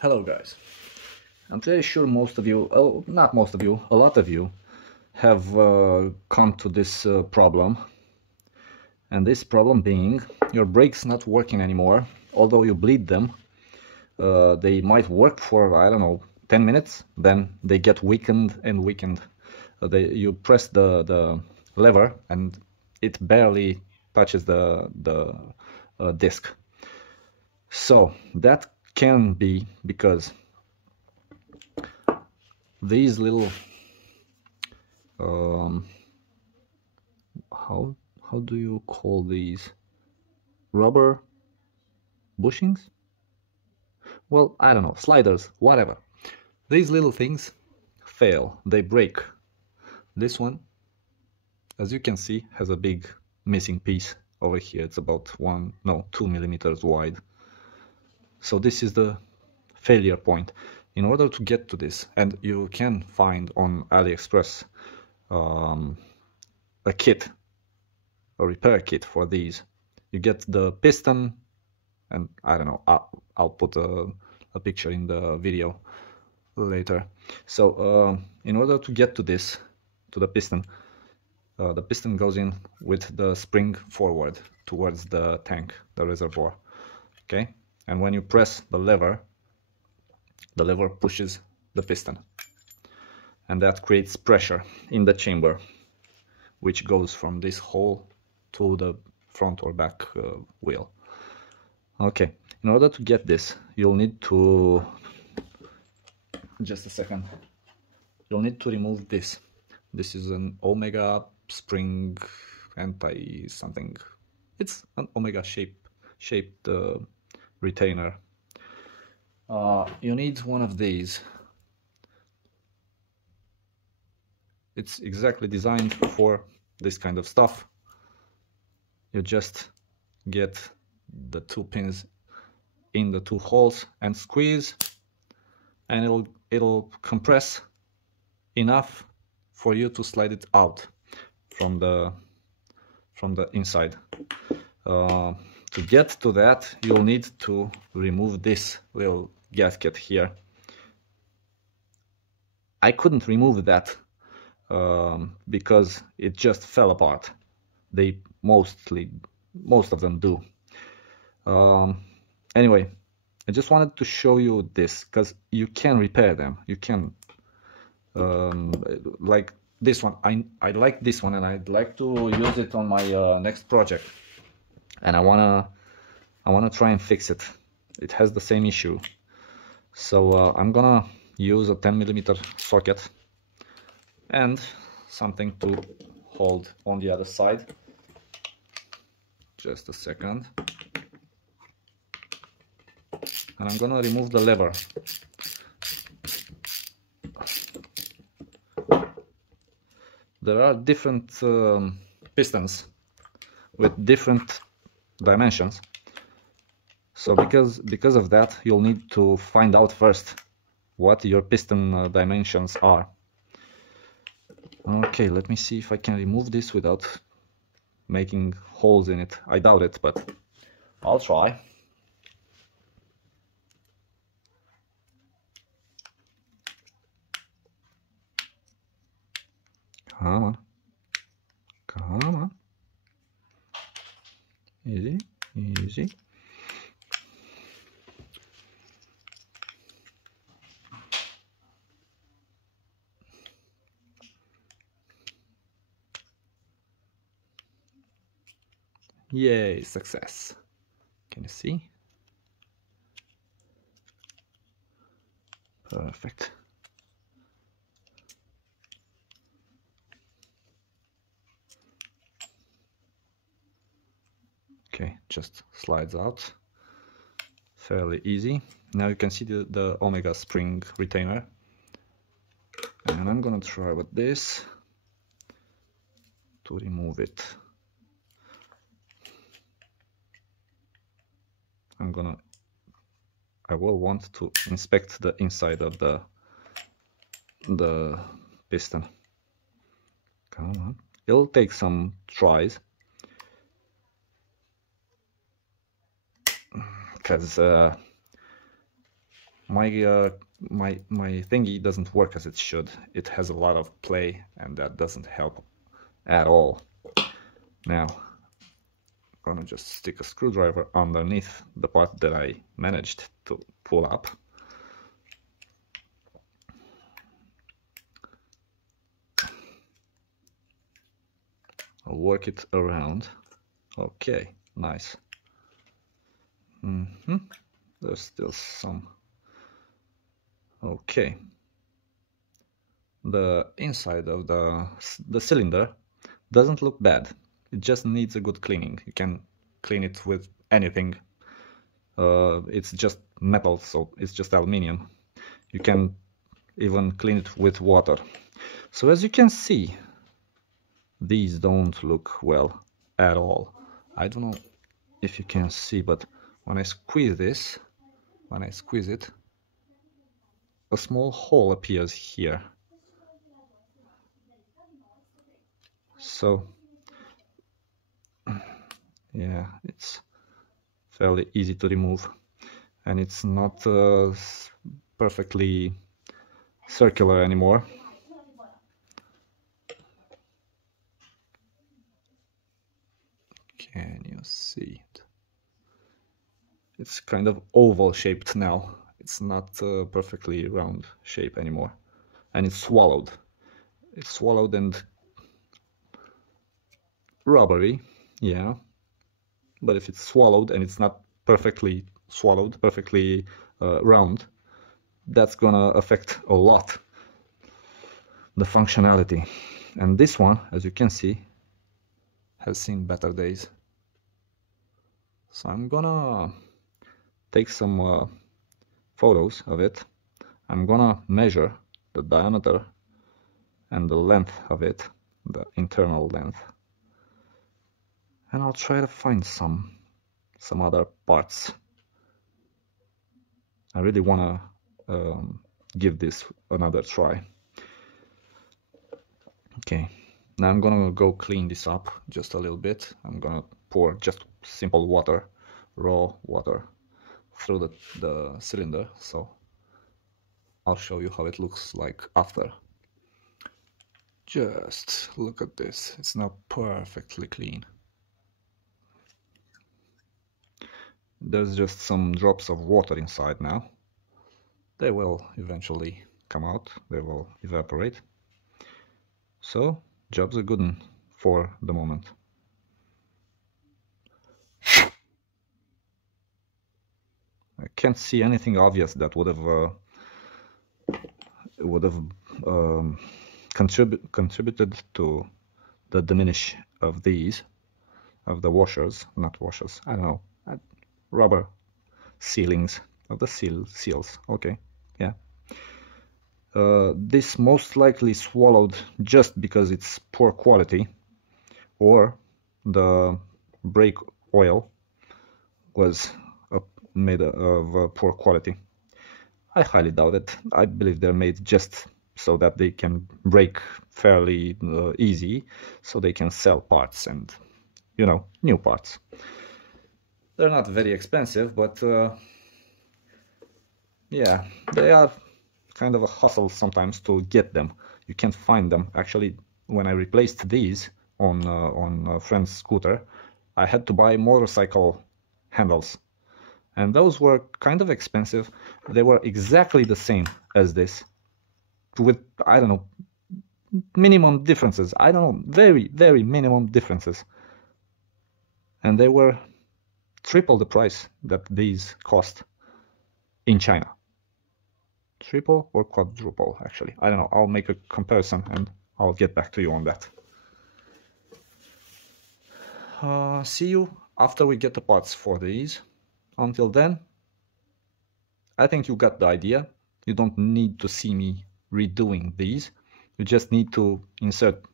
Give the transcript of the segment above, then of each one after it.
Hello guys, I'm pretty sure most of you, oh, not most of you, a lot of you have come to this problem, and this problem being your brakes not working anymore. Although you bleed them, they might work for, I don't know, 10 minutes, then they get weakened and weakened. You press the lever and it barely touches the disc. So that can be because these little how do you call these, rubber bushings? Well, I don't know, sliders, whatever. These little things fail, they break. This one, as you can see, has a big missing piece over here. It's about 2 millimeters wide. So this is the failure point. In order to get to this, and you can find on AliExpress a kit, a repair kit for these. You get the piston, and I don't know, I'll put a picture in the video later. So in order to get to this, to the piston goes in with the spring forward towards the tank, the reservoir. Okay, and when you press the lever pushes the piston, and that creates pressure in the chamber, which goes from this hole to the front or back wheel. Okay, in order to get this, you'll need to, just a second, you'll need to remove this. This is an Omega spring anti something. It's an Omega shaped retainer. You need one of these. It's exactly designed for this kind of stuff. You just get the two pins in the two holes and squeeze, and it'll compress enough for you to slide it out from the inside. To get to that, you'll need to remove this little gasket here. I couldn't remove that because it just fell apart. They most of them do. Anyway, I just wanted to show you this because you can repair them. You can, like this one. I like this one, and I'd like to use it on my next project. And I wanna try and fix it. It has the same issue. So I'm gonna use a 10mm socket and something to hold on the other side. Just a second. And I'm gonna remove the lever. There are different pistons with different dimensions. So because of that, you'll need to find out first what your piston dimensions are. Okay, let me see if I can remove this without making holes in it. I doubt it, but I'll try. Come on. Come on. Easy, easy. Yay, success. Can you see? Perfect. Okay, just slides out. Fairly easy. Now you can see the Omega spring retainer. And I'm gonna try with this to remove it. I will want to inspect the inside of the piston. Come on. It'll take some tries, because my thingy doesn't work as it should. It has a lot of play, and that doesn't help at all. Now, I'm gonna just stick a screwdriver underneath the part that I managed to pull up. I'll work it around. Okay, nice. There's still some. Okay. The inside of the cylinder doesn't look bad. It just needs a good cleaning. You can clean it with anything. It's just metal, so it's just aluminium. You can even clean it with water. So as you can see, these don't look well at all. I don't know if you can see, but when I squeeze this, when I squeeze it, a small hole appears here. So yeah, it's fairly easy to remove, and it's not perfectly circular anymore. Can you see it? It's kind of oval shaped now. It's not perfectly round shape anymore, and it's swallowed. It's swallowed and rubbery, yeah. But if it's swallowed and it's not perfectly swallowed, perfectly round, that's gonna affect a lot the functionality. And this one, as you can see, has seen better days. So I'm gonna take some photos of it. I'm gonna measure the diameter and the length of it, the internal length, and I'll try to find some other parts. I really wanna give this another try. Okay, now I'm gonna go clean this up just a little bit. I'm gonna pour just simple water, raw water, through the cylinder, so I'll show you how it looks like after. Just look at this, it's now perfectly clean. There's just some drops of water inside now. They will eventually come out, they will evaporate. So, job's a good one for the moment. I can't see anything obvious that would have contributed to the diminish of these, of the washers, not washers, I don't know, rubber sealings, of the seals, okay, yeah. This most likely swallowed just because it's poor quality, or the brake oil was made of poor quality. I highly doubt it. I believe they're made just so that they can break fairly easy, so they can sell parts and, you know, new parts. They're not very expensive, but yeah, they are kind of a hustle sometimes to get them. You can't find them. Actually, when I replaced these on a friend's scooter, I had to buy motorcycle handles, and those were kind of expensive. They were exactly the same as this, with, I don't know, minimum differences. I don't know, very, very minimum differences. And they were triple the price that these cost in China. Triple or quadruple, actually. I don't know. I'll make a comparison and I'll get back to you on that. See you after we get the parts for these. Until then, I think you got the idea. You don't need to see me redoing these. You just need to insert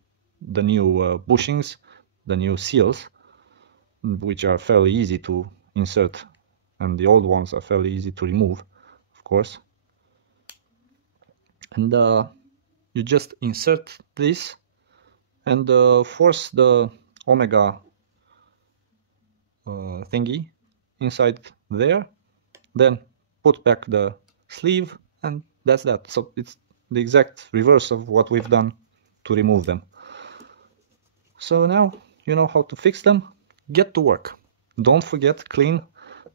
the new bushings, the new seals, which are fairly easy to insert, and the old ones are fairly easy to remove, of course. And you just insert this and force the Omega thingy inside there, then put back the sleeve, and that's that. So it's the exact reverse of what we've done to remove them. So now you know how to fix them. Get to work. Don't forget, clean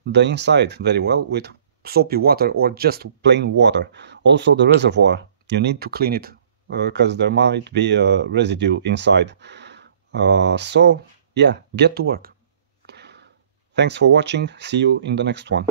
the inside very well with soapy water or just plain water. Also the reservoir, you need to clean it because there might be a residue inside. So yeah, get to work. Thanks for watching. See you in the next one.